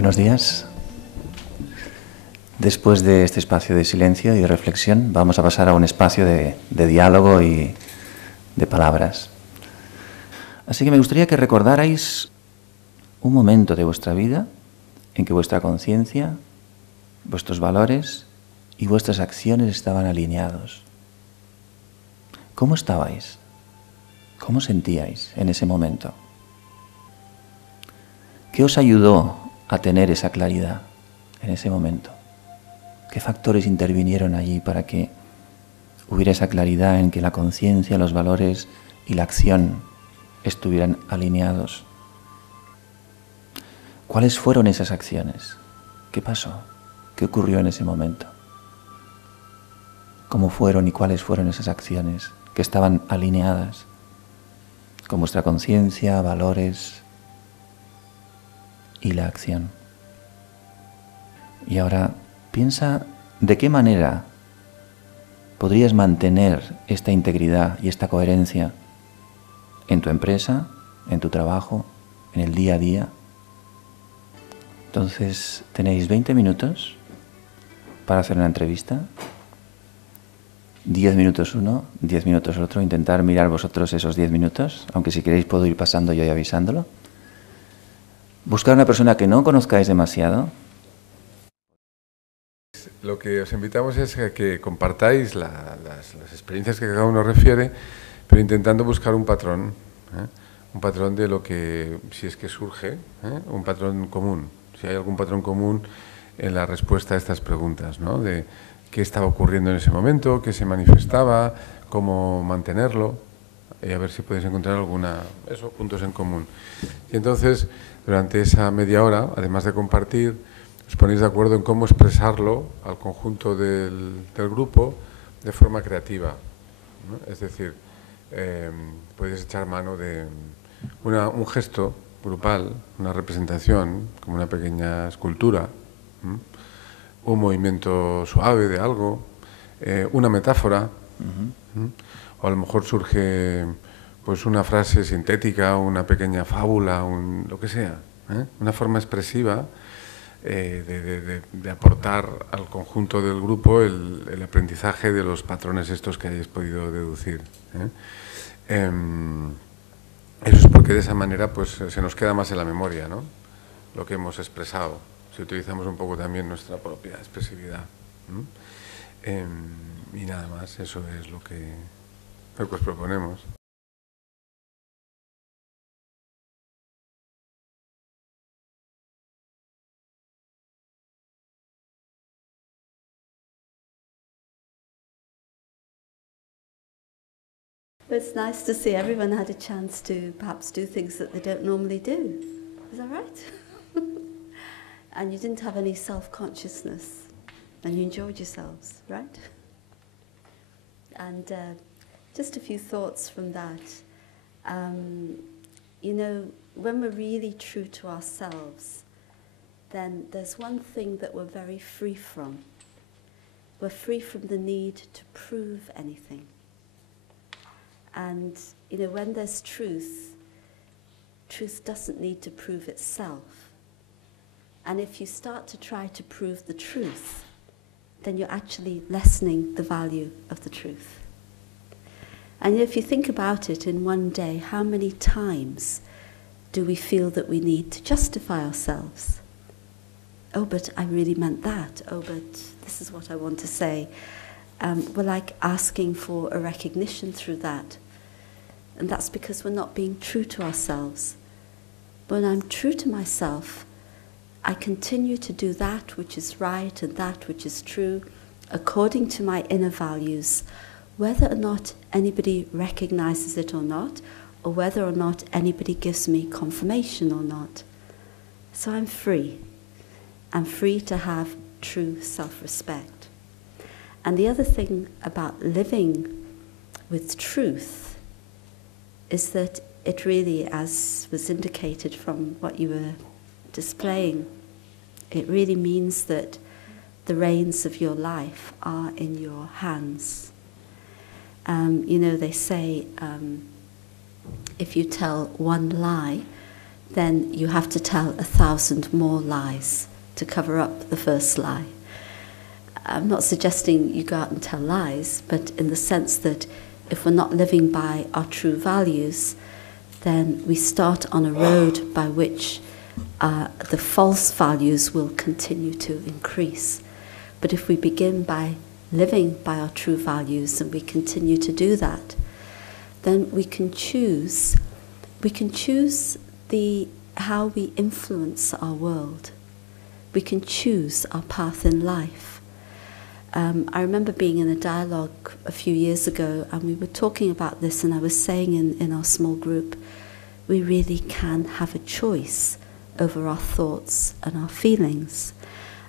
Buenos días. Después de este espacio de silencio y de reflexión, vamos a pasar a un espacio de diálogo y de palabras. Así que me gustaría que recordarais un momento de vuestra vida en que vuestra conciencia, vuestros valores y vuestras acciones estaban alineados. ¿Cómo estabais? ¿Cómo sentíais en ese momento? ¿Qué os ayudó a tener esa claridad en ese momento? ¿Qué factores intervinieron allí para que hubiera esa claridad en que la conciencia, los valores y la acción estuvieran alineados? ¿Cuáles fueron esas acciones? ¿Qué pasó? ¿Qué ocurrió en ese momento? ¿Cómo fueron y cuáles fueron esas acciones que estaban alineadas con vuestra conciencia, valores y la acción? Y ahora piensa de qué manera podrías mantener esta integridad y esta coherencia en tu empresa, en tu trabajo, en el día a día. Entonces tenéis 20 minutos para hacer una entrevista. 10 minutos uno, 10 minutos el otro. Intentar mirar vosotros esos 10 minutos, aunque si queréis puedo ir pasando yo y avisándolo. Buscar una persona que no conozcáis demasiado. Lo que os invitamos es a que compartáis las experiencias que cada uno refiere, pero intentando buscar un patrón de lo que, si es que surge, un patrón común, si hay algún patrón común en la respuesta a estas preguntas, ¿no? De qué estaba ocurriendo en ese momento, qué se manifestaba, cómo mantenerlo, y a ver si podéis encontrar puntos en común. Y entonces, durante esa media hora, además de compartir, os ponéis de acuerdo en cómo expresarlo al conjunto del grupo de forma creativa, ¿no? Es decir, podéis echar mano de un gesto grupal, una representación, como una pequeña escultura, un movimiento suave de algo, una metáfora, o a lo mejor surge pues una frase sintética, una pequeña fábula, lo que sea, una forma expresiva de aportar al conjunto del grupo el aprendizaje de los patrones estos que hayáis podido deducir. Eso es porque de esa manera pues se nos queda más en la memoria, ¿no? Lo que hemos expresado, si utilizamos un poco también nuestra propia expresividad. Y nada más, eso es lo que os proponemos. It's nice to see everyone had a chance to perhaps do things that they don't normally do. Is that right? And you didn't have any self-consciousness, and you enjoyed yourselves, right? And just a few thoughts from that. You know, when we're really true to ourselves, then there's one thing that we're very free from. We're free from the need to prove anything. And, you know, when there's truth, truth doesn't need to prove itself. And if you start to try to prove the truth, then you're actually lessening the value of the truth. And if you think about it in one day, how many times do we feel that we need to justify ourselves? Oh, but I really meant that. Oh, but this is what I want to say. We're like asking for a recognition through that. And that's because we're not being true to ourselves. When I'm true to myself, I continue to do that which is right and that which is true according to my inner values, whether or not anybody recognizes it or not, or whether or not anybody gives me confirmation or not. So I'm free. I'm free to have true self-respect. And the other thing about living with truth is that it really, as was indicated from what you were displaying, it really means that the reins of your life are in your hands. You know, they say if you tell one lie, then you have to tell 1,000 more lies to cover up the first lie. I'm not suggesting you go out and tell lies, but in the sense that if we're not living by our true values, then we start on a road by which the false values will continue to increase. But if we begin by living by our true values and we continue to do that, then we can choose how we influence our world. We can choose our path in life. I remember being in a dialogue a few years ago, and we were talking about this, and I was saying in our small group, we really can have a choice over our thoughts and our feelings.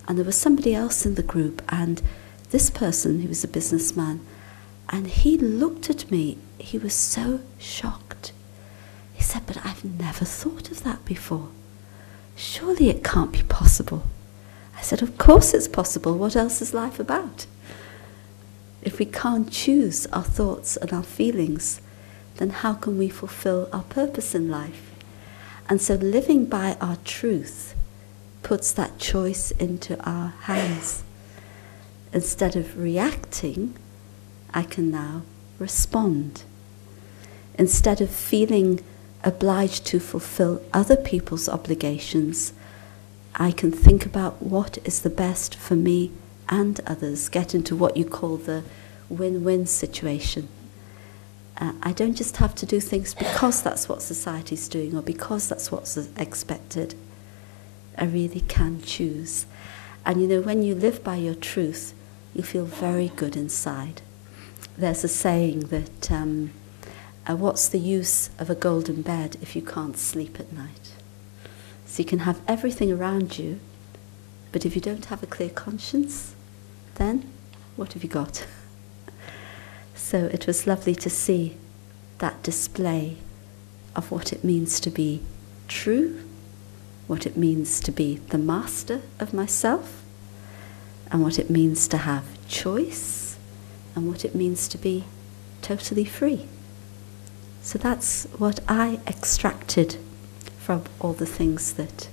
And there was somebody else in the group, and this person, he was a businessman, and he looked at me, he was so shocked. He said, "But I've never thought of that before. Surely it can't be possible." I said, "Of course it's possible. What else is life about? If we can't choose our thoughts and our feelings, then how can we fulfill our purpose in life?" And so living by our truth puts that choice into our hands. Instead of reacting, I can now respond. Instead of feeling obliged to fulfill other people's obligations, I can think about what is the best for me and others, get into what you call the win-win situation. I don't just have to do things because that's what society's doing or because that's what's expected. I really can choose. And you know, when you live by your truth, you feel very good inside. There's a saying that what's the use of a golden bed if you can't sleep at night? So you can have everything around you, but if you don't have a clear conscience, then what have you got? So it was lovely to see that display of what it means to be true, what it means to be the master of myself, and what it means to have choice, and what it means to be totally free. So that's what I extracted from all the things that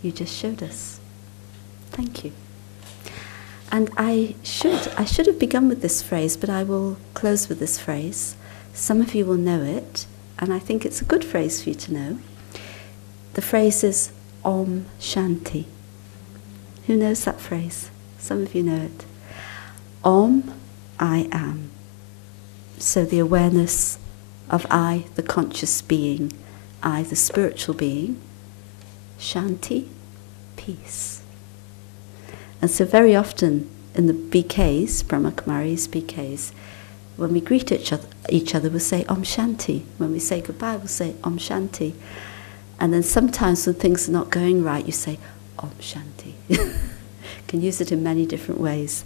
you just showed us. Thank you. And I should have begun with this phrase, but I will close with this phrase. Some of you will know it, and I think it's a good phrase for you to know. The phrase is Om Shanti. Who knows that phrase? Some of you know it. Om, I am. So the awareness of I, the conscious being, I, the spiritual being. Shanti, peace. And so very often in the BKs, Brama Kumaris, BKs, when we greet each other, we'll say Om Shanti. When we say goodbye, we'll say Om Shanti. And then sometimes when things are not going right, you say Om Shanti. You can use it in many different ways.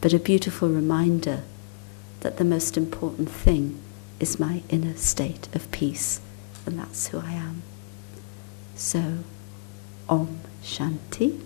But a beautiful reminder that the most important thing is my inner state of peace, and that's who I am. So, Om Shanti.